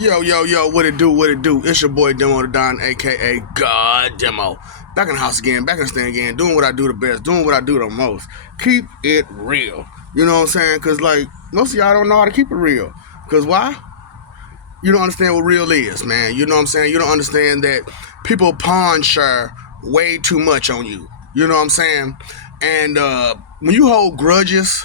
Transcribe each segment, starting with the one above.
Yo, what it do, what it do? It's your boy Demo the Don, aka God Demo. Back in the house again, back in the stand again, doing what I do the best, doing what I do the most. Keep it real. You know what I'm saying? Because, like, most of y'all don't know how to keep it real. Because why? You don't understand what real is, man. You know what I'm saying? You don't understand that people pawn share way too much on you. You know what I'm saying? And when you hold grudges,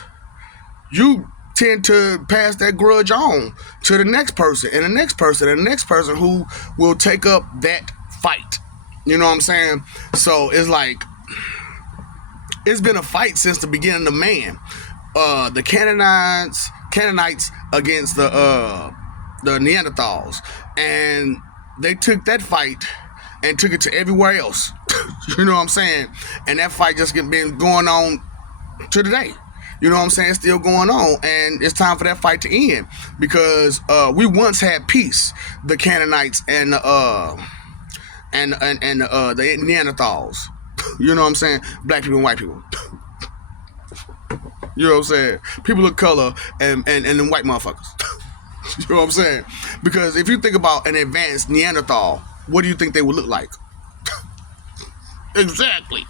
you tend to pass that grudge on to the next person and the next person and the next person who will take up that fight. You know what I'm saying? So it's like it's been a fight since the beginning of man. The Canaanites against the Neanderthals, and they took that fight and took it to everywhere else. You know what I'm saying? And that fight just been going on to today. You know what I'm saying? It's still going on, and it's time for that fight to end because we once had peace, the Canaanites and the Neanderthals. You know what I'm saying? Black people and white people. You know what I'm saying? People of color and then white motherfuckers. You know what I'm saying? Because if you think about an advanced Neanderthal, what do you think they would look like? Exactly.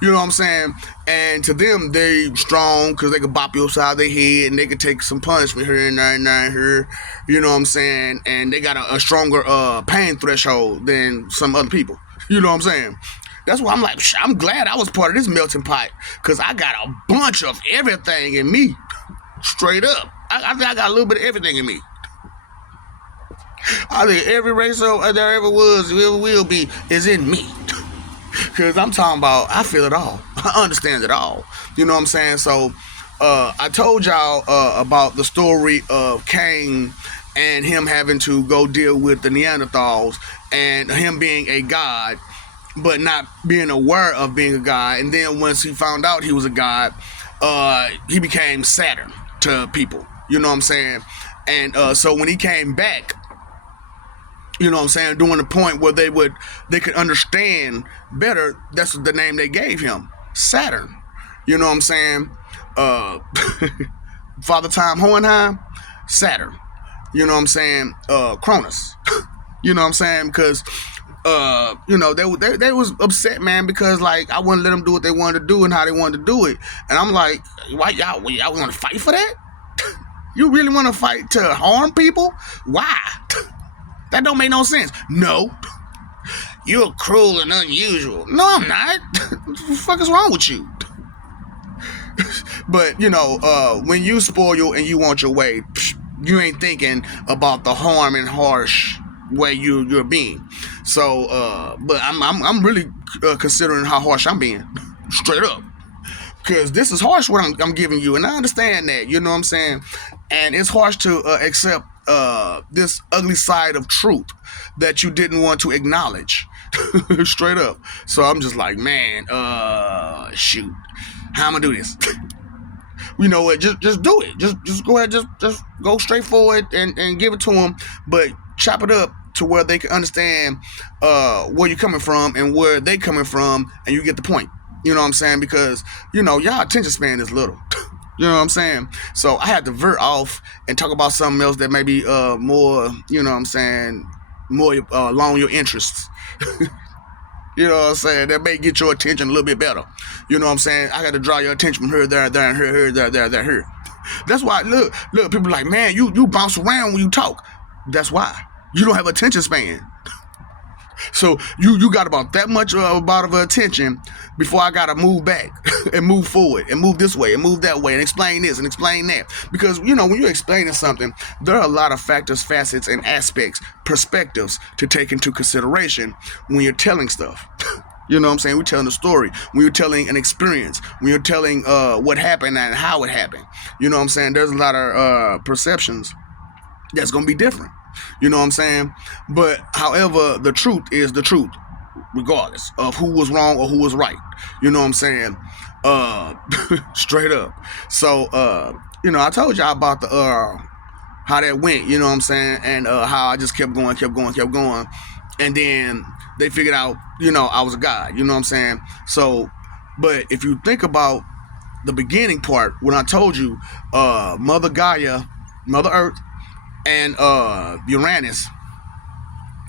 You know what I'm saying? And to them, they strong because they can bop you upside their head and they can take some punishment here and there and there and here. You know what I'm saying? And they got a stronger pain threshold than some other people. You know what I'm saying? That's why I'm like, I'm glad I was part of this melting pot because I got a bunch of everything in me. Straight up. I think I got a little bit of everything in me. I think every race there ever was, ever will be, is in me. Because I'm talking about, I feel it all. I understand it all. You know what I'm saying? So, I told y'all about the story of Cain and him having to go deal with the Neanderthals and him being a god, but not being aware of being a god. And then once he found out he was a god, he became Saturn to people. You know what I'm saying? And so when he came back, you know what I'm saying, during the point where they could understand better, that's the name they gave him, Saturn. You know what I'm saying? Father Time Hohenheim, Saturn. You know what I'm saying? Cronus. You know what I'm saying? Because you know, they was upset, man, because like I wouldn't let them do what they wanted to do and how they wanted to do it. And I'm like, why y'all want to fight for that? You really want to fight to harm people? Why? That don't make no sense. No. You're cruel and unusual. No, I'm not. What the fuck is wrong with you? But, you know, when you spoil and you want your way, you ain't thinking about the harm and harsh way you're being. So, but I'm really considering how harsh I'm being. Straight up. Because this is harsh what I'm giving you, and I understand that. You know what I'm saying? And it's harsh to accept this ugly side of truth that you didn't want to acknowledge. Straight up. So I'm just like, man, shoot, how am I do this? You know what? Just do it. Just go ahead. Just go straight forward and give it to them, but chop it up to where they can understand where you're coming from and where they coming from, and you get the point. You know what I'm saying? Because, you know, y'all attention span is little. You know what I'm saying? So I had to vert off and talk about something else that may be more, you know what I'm saying, more along your interests. You know what I'm saying? That may get your attention a little bit better. You know what I'm saying? I got to draw your attention from here, there, and here, there, here. That's why, look, people like, man, you bounce around when you talk. That's why. You don't have attention span. So you got about that much of attention before I gotta move back and move forward and move this way and move that way and explain this and explain that. Because, you know, when you're explaining something, there are a lot of factors, facets, and aspects, perspectives to take into consideration when you're telling stuff. You know what I'm saying? We're telling a story. When you're telling an experience. When you're telling what happened and how it happened. You know what I'm saying? There's a lot of perceptions that's gonna be different. You know what I'm saying? But however, the truth is the truth, regardless of who was wrong or who was right. You know what I'm saying? Straight up. So you know, I told y'all about the how that went, you know what I'm saying, and how I just kept going. And then they figured out, you know, I was a god, you know what I'm saying? So, but if you think about the beginning part, when I told you, Mother Gaia, Mother Earth, and Uranus,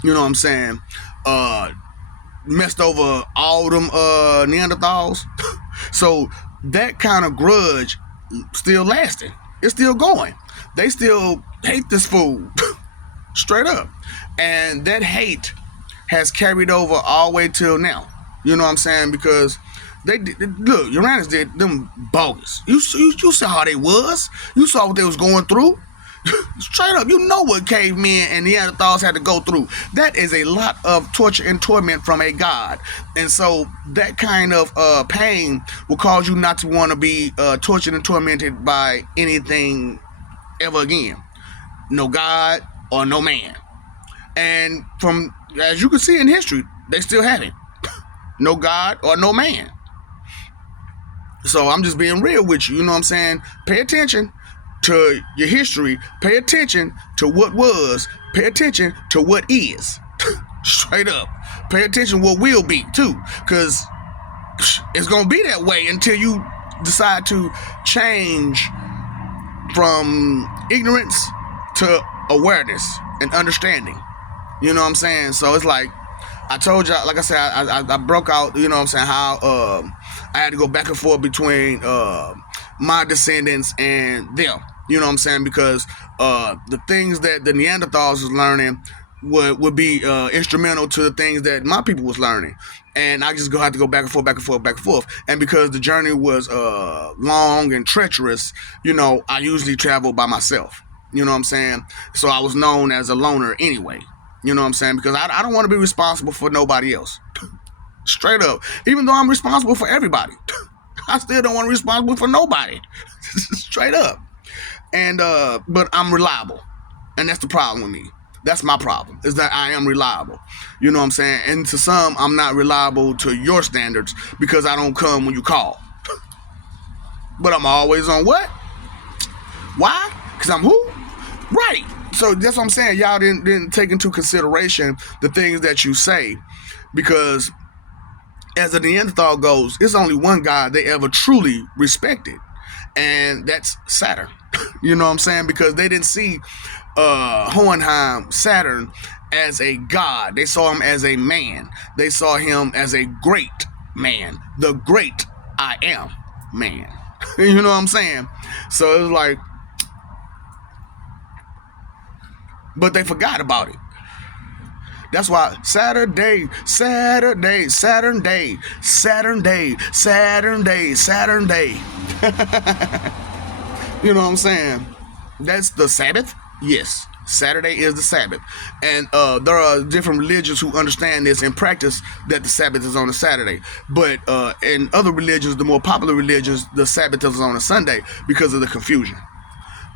you know what I'm saying, messed over all them Neanderthals. So that kind of grudge still lasting. It's still going. They still hate this food. Straight up. And that hate has carried over all the way till now. You know what I'm saying? Because they look, Uranus did them bogus. You saw how they was. You saw what they was going through. Straight up, you know what cavemen and Neanderthals had to go through. That is a lot of torture and torment from a god. And so that kind of pain will cause you not to want to be tortured and tormented by anything ever again. No god or no man. And from, as you can see in history, they still have it. No god or no man. So I'm just being real with you, you know what I'm saying? Pay attention to your history. Pay attention to what was. Pay attention to what is. Straight up. Pay attention to what will be, too. Because it's going to be that way until you decide to change from ignorance to awareness and understanding. You know what I'm saying? So it's like, I told y'all, like I said, I broke out, you know what I'm saying, how I had to go back and forth between my descendants and them. You know what I'm saying? Because the things that the Neanderthals was learning would be instrumental to the things that my people was learning. And I just had to go back and forth, back and forth, back and forth. And because the journey was long and treacherous, you know, I usually travel by myself. You know what I'm saying? So I was known as a loner anyway. You know what I'm saying? Because I don't want to be responsible for nobody else. Straight up. Even though I'm responsible for everybody. I still don't want to be responsible for nobody. Straight up. And but I'm reliable. And that's the problem with me. That's my problem, is that I am reliable. You know what I'm saying? And to some, I'm not reliable to your standards because I don't come when you call. But I'm always on what? Why? Because I'm who? Right. So that's what I'm saying. Y'all didn't take into consideration the things that you say, because as a Neanderthal goes, it's only one God they ever truly respected, and that's Saturn. You know what I'm saying? Because they didn't see Hohenheim, Saturn, as a god. They saw him as a man. They saw him as a great man, the great I am man. You know what I'm saying? So it was like, but they forgot about it. That's why Saturn day. You know what I'm saying? That's the Sabbath? Yes. Saturday is the Sabbath. And there are different religions who understand this and practice that the Sabbath is on a Saturday. But in other religions, the more popular religions, the Sabbath is on a Sunday because of the confusion.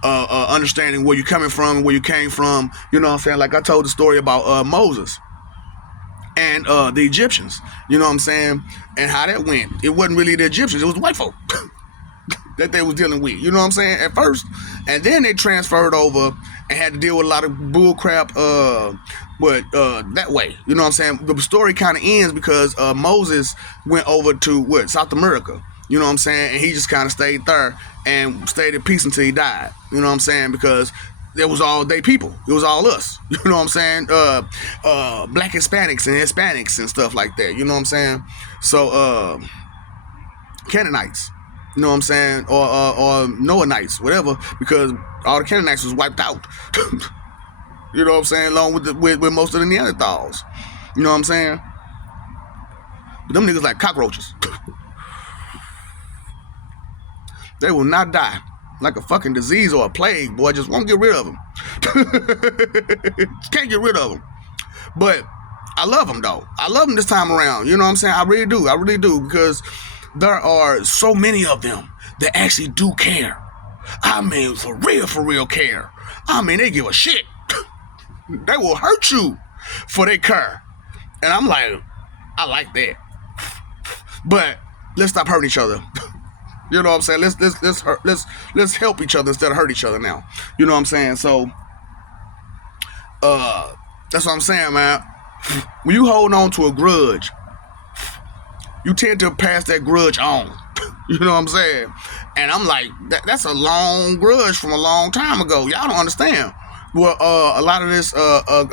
Understanding where you're coming from and where you came from. You know what I'm saying? Like I told the story about Moses and the Egyptians. You know what I'm saying? And how that went. It wasn't really the Egyptians. It was the white folk that they was dealing with. You know what I'm saying? At first. And then they transferred over and had to deal with a lot of bull crap that way. You know what I'm saying? The story kind of ends because Moses went over to South America. You know what I'm saying? And he just kind of stayed there and stayed at peace until he died. You know what I'm saying? Because it was all they people. It was all us. You know what I'm saying? Black Hispanics and Hispanics and stuff like that. You know what I'm saying? So Canaanites. You know what I'm saying? Or Noahites, whatever. Because all the Canaanites was wiped out. You know what I'm saying? Along with most of the Neanderthals. You know what I'm saying? But them niggas like cockroaches. They will not die like a fucking disease or a plague, boy. Just won't get rid of them. Can't get rid of them. But I love them, though. I love them this time around. You know what I'm saying? I really do. I really do. Because there are so many of them that actually do care. I mean, for real care. I mean, they give a shit. They will hurt you for their care. And I'm like, I like that. But let's stop hurting each other. You know what I'm saying? Let's help each other instead of hurt each other now. You know what I'm saying? So that's what I'm saying, man. When you hold on to a grudge, you tend to pass that grudge on. You know what I'm saying? And I'm like, that's a long grudge from a long time ago. Y'all don't understand. Well, a lot of this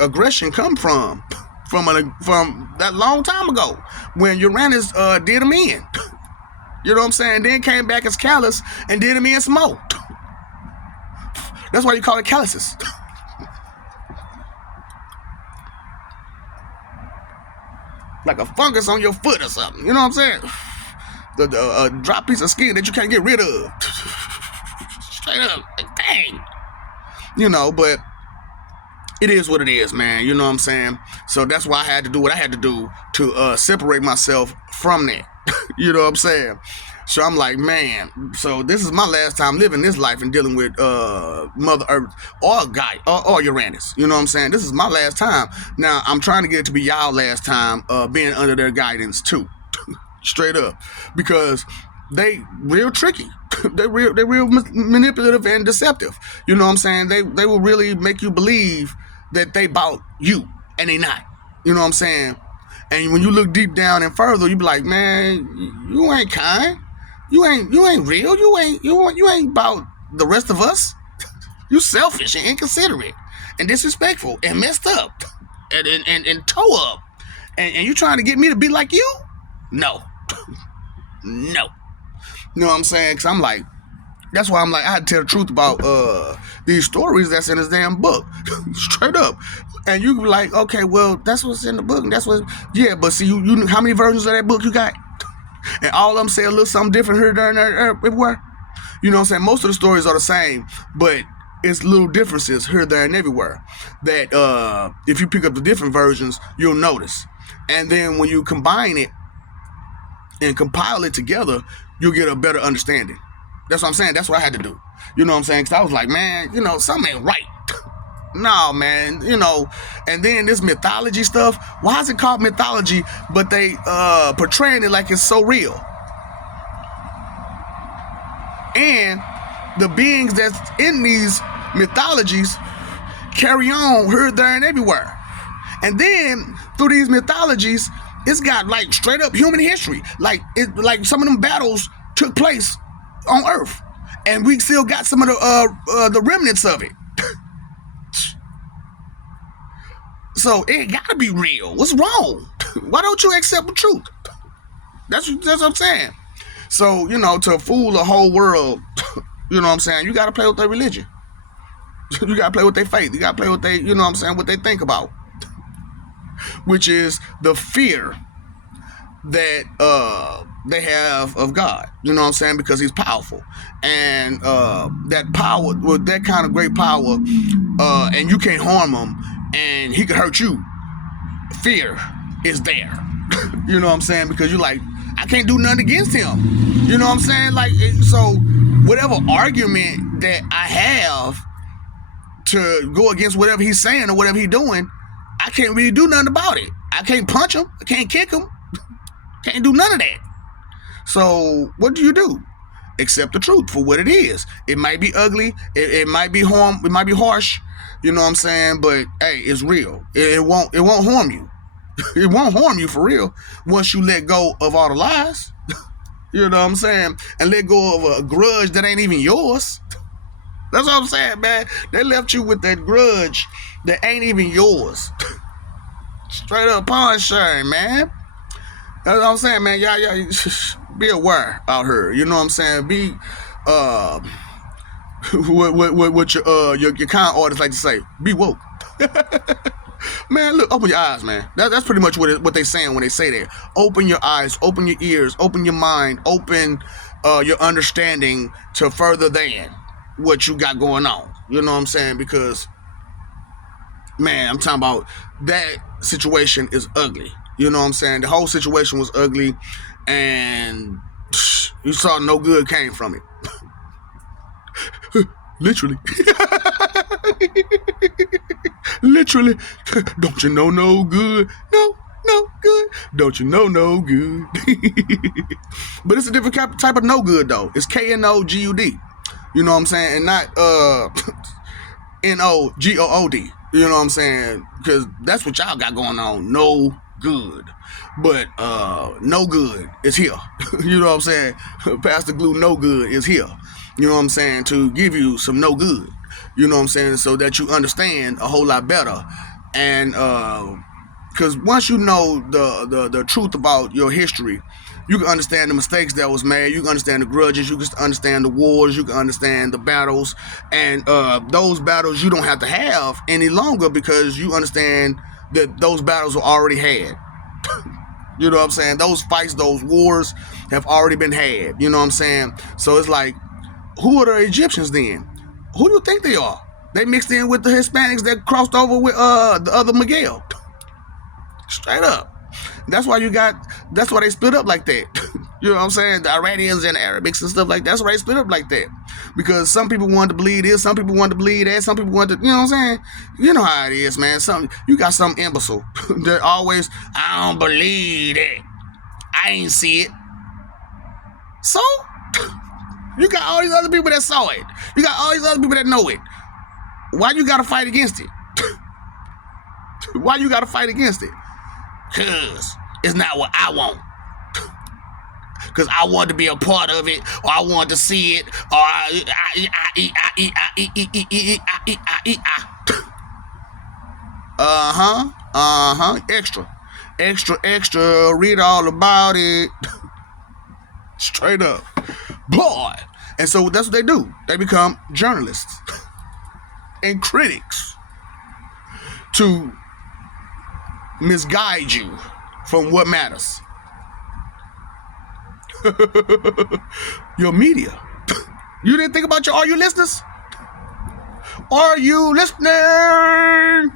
aggression come from that long time ago when Uranus did him in. You know what I'm saying? Then came back as callous and did him in some more. That's why you call it calluses. Like a fungus on your foot or something. You know what I'm saying? The drop piece of skin that you can't get rid of. Straight up. Like, dang. You know, but it is what it is, man. You know what I'm saying? So that's why I had to do what I had to do to separate myself from that. You know what I'm saying? So I'm like, man, so this is my last time living this life and dealing with Mother Earth or Gaia or Uranus. You know what I'm saying? This is my last time. Now, I'm trying to get it to be y'all last time being under their guidance, too. Straight up. Because they real tricky. They're real manipulative and deceptive. You know what I'm saying? They will really make you believe that they bought you, and they not. You know what I'm saying? And when you look deep down and further, you be like, man, you ain't kind. You ain't real. You ain't about the rest of us. You selfish and inconsiderate and disrespectful and messed up and toe up. And you trying to get me to be like you? No. No. You know what I'm saying? Because I'm like, that's why I'm like, I had to tell the truth about these stories that's in this damn book. Straight up. And you be like, okay, well, that's what's in the book. And that's what, yeah, but see, you how many versions of that book you got? And all of them say a little something different here, there, and there, everywhere. You know what I'm saying? Most of the stories are the same, but it's little differences here, there, and everywhere that if you pick up the different versions, you'll notice. And then when you combine it and compile it together, you'll get a better understanding. That's what I'm saying. That's what I had to do. You know what I'm saying? Because I was like, man, you know, something ain't right. No, man, you know, and then this mythology stuff, why is it called mythology, but they portraying it like it's so real? And the beings that's in these mythologies carry on here, there, and everywhere. And then through these mythologies, it's got like straight up human history. Like some of them battles took place on Earth, and we still got some of the remnants of it. So it gotta be real. What's wrong? Why don't you accept the truth? That's what I'm saying. So, you know, to fool the whole world, you know what I'm saying, you gotta play with their religion. You gotta play with their faith. You gotta play with you know what I'm saying, what they think about. Which is the fear that they have of God. You know what I'm saying? Because he's powerful. And that power, with that kind of great power, and you can't harm him, and he could hurt you, fear is there. You know what I'm saying? Because you're like, I can't do nothing against him. You know what I'm saying? Like, so whatever argument that I have to go against whatever he's saying or whatever he's doing, I can't really do nothing about it. I can't punch him. I can't kick him. Can't do none of that. So what do? Accept the truth for what it is. It might be ugly. It might be it might be harsh. You know what I'm saying? But hey, it's real. It won't harm you. It won't harm you for real once you let go of all the lies. You know what I'm saying? And let go of a grudge that ain't even yours. That's what I'm saying, man. They left you with that grudge that ain't even yours. Straight up pawn sharing, man. That's what I'm saying, man. Y'all be aware out here. You know what I'm saying? Be what your kind artists like to say. Be woke. Man, look, open your eyes, man. That's pretty much what they saying when they say that. Open your eyes, open your ears, open your mind, open your understanding to further than what you got going on. You know what I'm saying? Because, man, I'm talking about that situation is ugly. You know what I'm saying? The whole situation was ugly, and you saw no good came from it. Literally. Literally. Don't you know no good? No good. Don't you know no good? But it's a different type of no good, though. It's KNOGUD. You know what I'm saying? And not NOGOOD. You know what I'm saying? Because that's what y'all got going on. No good. But no good is here. You know what I'm saying? Pastor Glue no good is here. You know what I'm saying? To give you some no good. You know what I'm saying? So that you understand a whole lot better. And because once you know the truth about your history, you can understand the mistakes that was made. You can understand the grudges. You can understand the wars. You can understand the battles. And those battles you don't have to have any longer because you understand that those battles were already had. You know what I'm saying? Those fights, those wars have already been had. You know what I'm saying? So it's like, who are the Egyptians then? Who do you think they are? They mixed in with the Hispanics that crossed over with the other Miguel. Straight up. That's why they split up like that. You know what I'm saying? The Iranians and the Arabics and stuff like that. That's why they split up like that. Because some people wanted to believe this, some people wanted to believe that, some people wanted to, you know what I'm saying? You know how it is, man. You got some imbecile that always, I don't believe it. I ain't see it. So? You got all these other people that saw it. You got all these other people that know it. Why you gotta fight against it? Why you gotta fight against it? Cause it's not what I want. Cause I want to be a part of it, or I want to see it, or extra. Read all about it. Straight up, boy. And so that's what they do. They become journalists and critics to misguide you from what matters. Your media. You didn't think about are you listeners? Are you listening?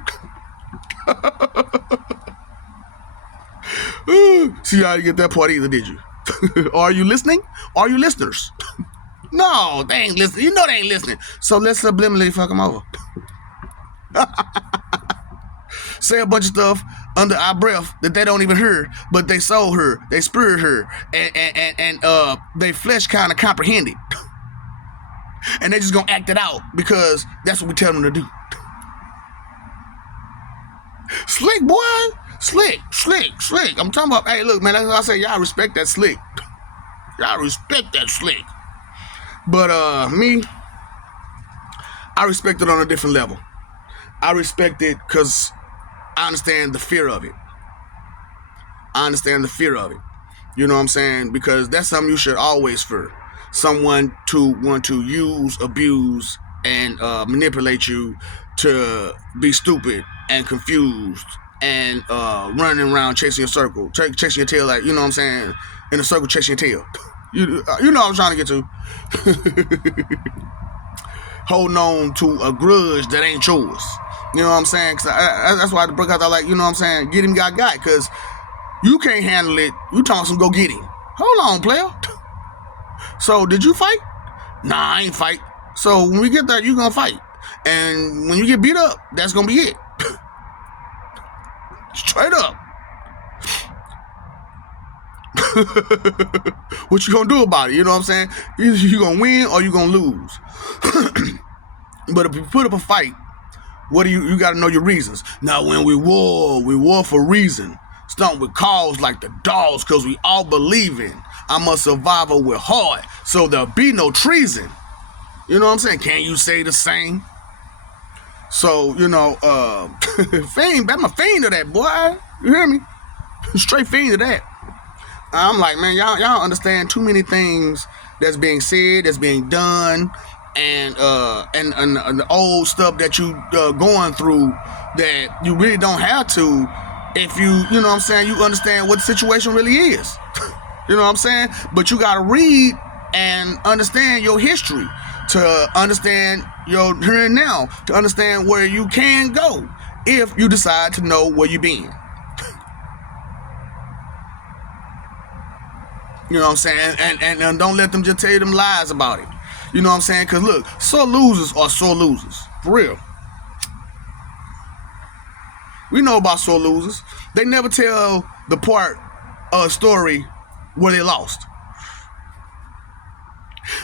See how you get that part either, did you? Are you listening? Are you listeners? No, they ain't listening. You know they ain't listening. So let's subliminally fuck them over. Say a bunch of stuff under our breath that they don't even hear, but they soul her, they spirit her, and they flesh kind of comprehend it. And they just gonna act it out because that's what we tell them to do. Slick, boy. Slick. I'm talking about, hey, look, man, that's what I say, y'all respect that slick. Y'all respect that slick. But me, I respect it on a different level. I respect it because I understand the fear of it. You know what I'm saying? Because that's something you should always fear. Someone to want to use, abuse, and manipulate you to be stupid and confused and running around chasing your circle, chasing your tail, like, you know what I'm saying? In a circle chasing your tail. You know what I'm trying to get to. Holding on to a grudge that ain't yours. You know what I'm saying? Cause that's why the book I like, you know what I'm saying? Get him, got. Cause you can't handle it. You talking some go get him. Hold on, player. So did you fight? Nah, I ain't fight. So when we get there, you gonna fight. And when you get beat up, that's gonna be it. Straight up. What you gonna do about it? You know what I'm saying? Either you gonna win or you gonna lose. But if you put up a fight, what do you gotta know your reasons. Now when we war for reason. Starting with cause like the dogs, cause we all believe in I'm a survivor with heart, so there'll be no treason. You know what I'm saying? Can you say the same? So, you know, fiend, I'm a fiend of that, boy. You hear me? Straight fiend of that. I'm like, man, y'all don't understand too many things that's being said, that's being done, and the old stuff that you going through that you really don't have to if you know what I'm saying, you understand what the situation really is. You know what I'm saying? But you got to read and understand your history to understand your here and now, to understand where you can go if you decide to know where you've been. You know what I'm saying? And don't let them just tell you them lies about it. You know what I'm saying? Because look, sore losers are sore losers. For real. We know about sore losers. They never tell the part of a story where they lost.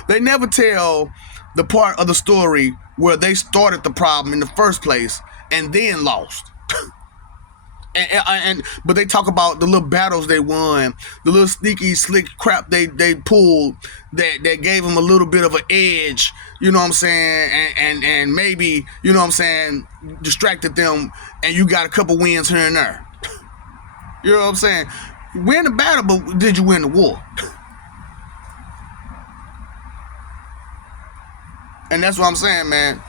They never tell the part of the story where they started the problem in the first place and then lost. But they talk about the little battles they won, the little sneaky slick crap they pulled that gave them a little bit of an edge, you know what I'm saying, and maybe, you know what I'm saying, distracted them, and you got a couple wins here and there. You know what I'm saying? Win the battle, but did you win the war? And that's what I'm saying, man.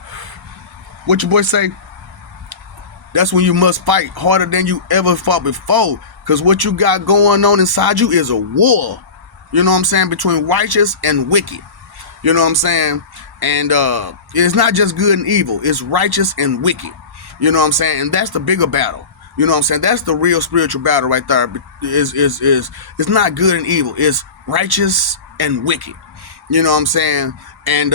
What your boy say? That's when you must fight harder than you ever fought before. Because what you got going on inside you is a war. You know what I'm saying? Between righteous and wicked. You know what I'm saying? And it's not just good and evil. It's righteous and wicked. You know what I'm saying? And that's the bigger battle. You know what I'm saying? That's the real spiritual battle right there. It's not good and evil. It's righteous and wicked. You know what I'm saying? And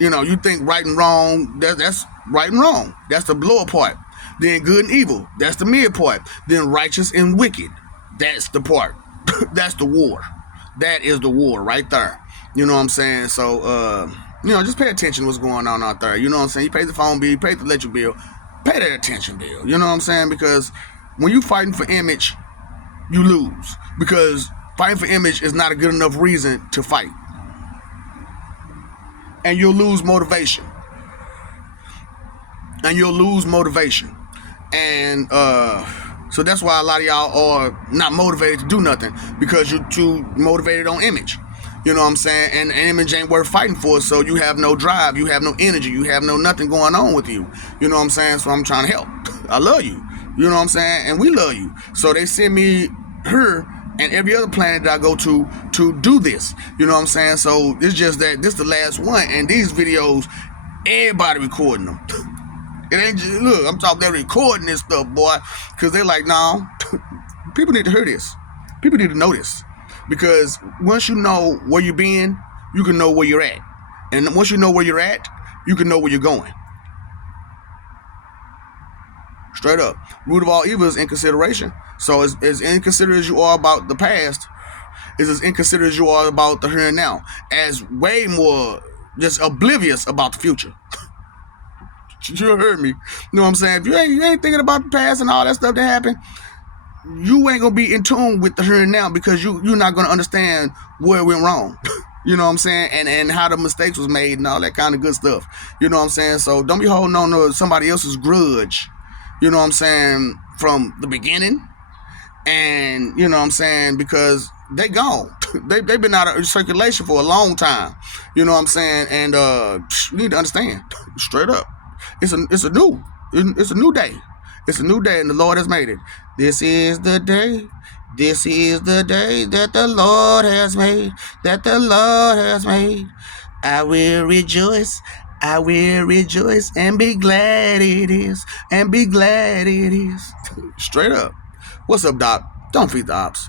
you think right and wrong, that's right and wrong. That's the lower part. Then good and evil, that's the mid part. Then righteous and wicked, that's the part. That's the war. That is the war right there. You know what I'm saying? So, just pay attention to what's going on out there. You know what I'm saying? You pay the phone bill, you pay the electric bill, pay that attention bill. You know what I'm saying? Because when you fighting for image, you lose. Because fighting for image is not a good enough reason to fight. And you'll lose motivation. And so that's why a lot of y'all are not motivated to do nothing, because you're too motivated on image. You know what I'm saying? And image ain't worth fighting for, so you have no drive, you have no energy, you have no nothing going on with you. You know what I'm saying? So I'm trying to help. I love you. You know what I'm saying? And we love you. So they send me her and every other planet that I go to do this. You know what I'm saying? So it's just that this is the last one, and these videos, everybody recording them. It ain't just, look, I'm talking, they're recording this stuff, boy, because they're like, no, people need to hear this. People need to know this. Because once you know where you've been, you can know where you're at. And once you know where you're at, you can know where you're going. Straight up. Root of all evil is inconsideration. So as inconsiderate as you are about the past, is as inconsiderate as you are about the here and now. As way more just oblivious about the future. You heard me. You know what I'm saying? If you ain't thinking about the past and all that stuff that happened, you ain't gonna be in tune with the here and now, because you're not gonna understand where it went wrong. You know what I'm saying? And how the mistakes was made and all that kind of good stuff. You know what I'm saying? So don't be holding on to somebody else's grudge. You know what I'm saying? From the beginning. And you know what I'm saying? Because they gone. They've been out of circulation for a long time. You know what I'm saying? And you need to understand. Straight up. It's a new day. It's a new day, and the Lord has made it. This is the day. This is the day that the Lord has made. That the Lord has made. I will rejoice. I will rejoice and be glad it is. And be glad it is. Straight up. What's up, Doc? Don't feed the ops.